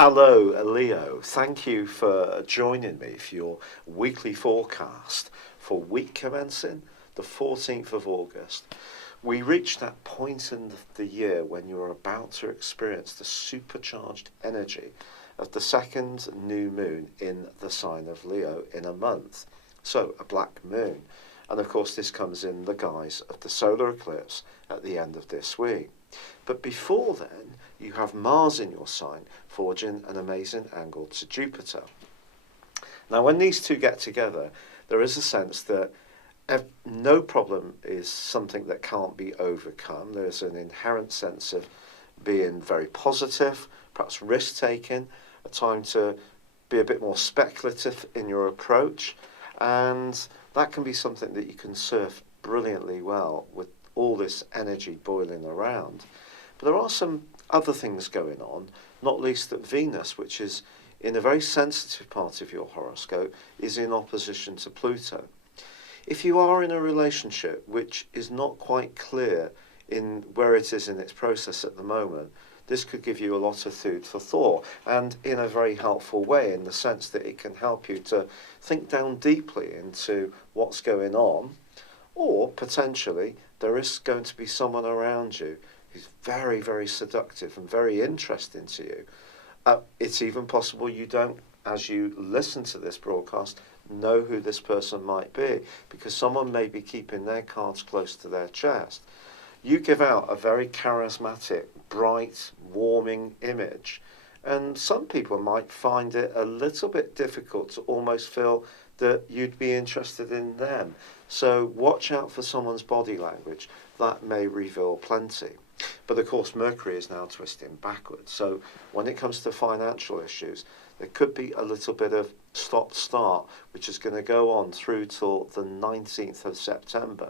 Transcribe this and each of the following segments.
Hello, Leo. Thank you for joining me for your weekly forecast for week commencing the 14th of August. We reach that point in the year when you're about to experience the supercharged energy of the second new moon in the sign of Leo in a month. So, a black moon. And of course, this comes in the guise of the solar eclipse at the end of this week. But before then, you have Mars in your sign, forging an amazing angle to Jupiter. Now, when these two get together, there is a sense that no problem is something that can't be overcome. There's an inherent sense of being very positive, perhaps risk-taking, a time to be a bit more speculative in your approach, and that can be something that you can surf brilliantly well with all this energy boiling around. But there are some other things going on, not least that Venus, which is in a very sensitive part of your horoscope, is in opposition to Pluto. If you are in a relationship which is not quite clear in where it is in its process at the moment, this could give you a lot of food for thought, and in a very helpful way, in the sense that it can help you to think down deeply into what's going on, or potentially there is going to be someone around you who's very, very seductive and very interesting to you. It's even possible you don't, as you listen to this broadcast, know who this person might be, because someone may be keeping their cards close to their chest. You give out a very charismatic, bright, warming image, and some people might find it a little bit difficult to almost feel that you'd be interested in them. So watch out for someone's body language. That may reveal plenty. But of course, Mercury is now twisting backwards. So when it comes to financial issues, there could be a little bit of stop-start, which is going to go on through till the 19th of September.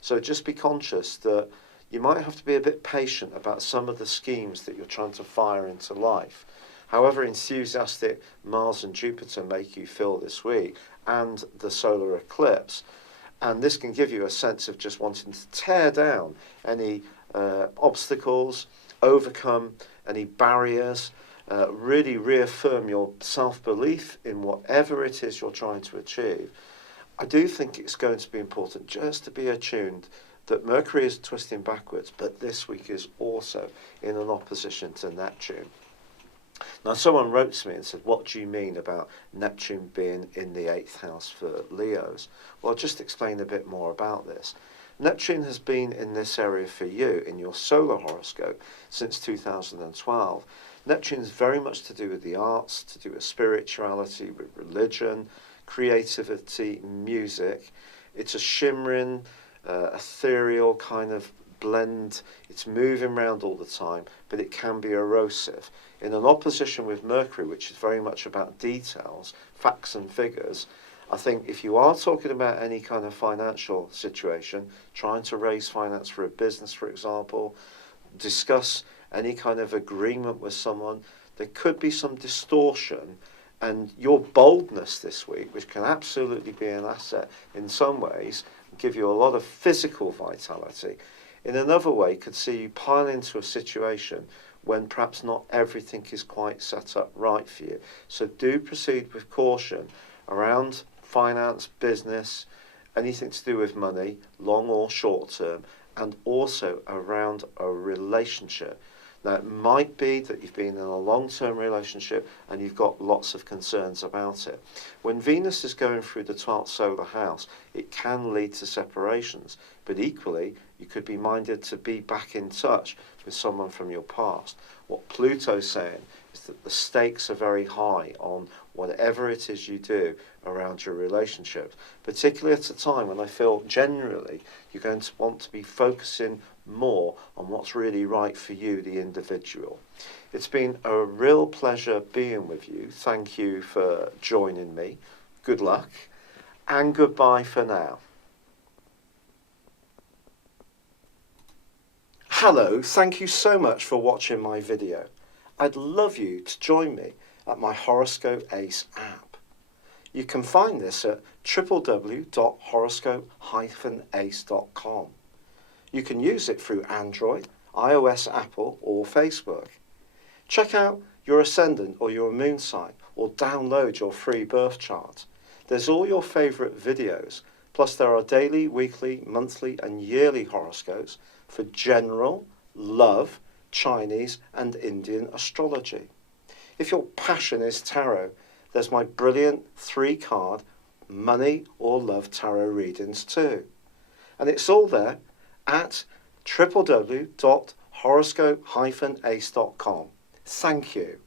So just be conscious that you might have to be a bit patient about some of the schemes that you're trying to fire into life. However enthusiastic Mars and Jupiter make you feel this week, and the solar eclipse, and this can give you a sense of just wanting to tear down any obstacles, overcome any barriers, really reaffirm your self-belief in whatever it is you're trying to achieve. I do think it's going to be important just to be attuned that Mercury is twisting backwards, but this week is also in an opposition to Neptune. Now, someone wrote to me and said, what do you mean about Neptune being in the 8th house for Leos? Well, I'll just explain a bit more about this. Neptune has been in this area for you in your solar horoscope since 2012. Neptune is very much to do with the arts, to do with spirituality, with religion, creativity, music. It's a shimmering, ethereal kind of blend. It's moving around all the time, but it can be erosive. In an opposition with Mercury, which is very much about details, facts and figures, I think if you are talking about any kind of financial situation, trying to raise finance for a business, for example, discuss any kind of agreement with someone, there could be some distortion, and your boldness this week, which can absolutely be an asset in some ways, give you a lot of physical vitality, in another way could see you pile into a situation when perhaps not everything is quite set up right for you. So do proceed with caution around finance, business, anything to do with money, long or short term, and also around a relationship. Now, it might be that you've been in a long-term relationship and you've got lots of concerns about it. When Venus is going through the 12th solar house, it can lead to separations, but equally, you could be minded to be back in touch with someone from your past. What Pluto's saying is that the stakes are very high on whatever it is you do around your relationships, particularly at a time when I feel generally you're going to want to be focusing more on what's really right for you, the individual. It's been a real pleasure being with you. Thank you for joining me. Good luck, and goodbye for now. Hello, thank you so much for watching my video. I'd love you to join me at my Horoscope Ace app. You can find this at www.horoscope-ace.com. You can use it through Android, iOS, Apple, or Facebook. Check out your ascendant or your moon sign, or download your free birth chart. There's all your favourite videos, plus there are daily, weekly, monthly and yearly horoscopes for general, love, Chinese and Indian astrology. If your passion is tarot, there's my brilliant 3-card money or love tarot readings too. And it's all there at www.horoscope-ace.com. Thank you.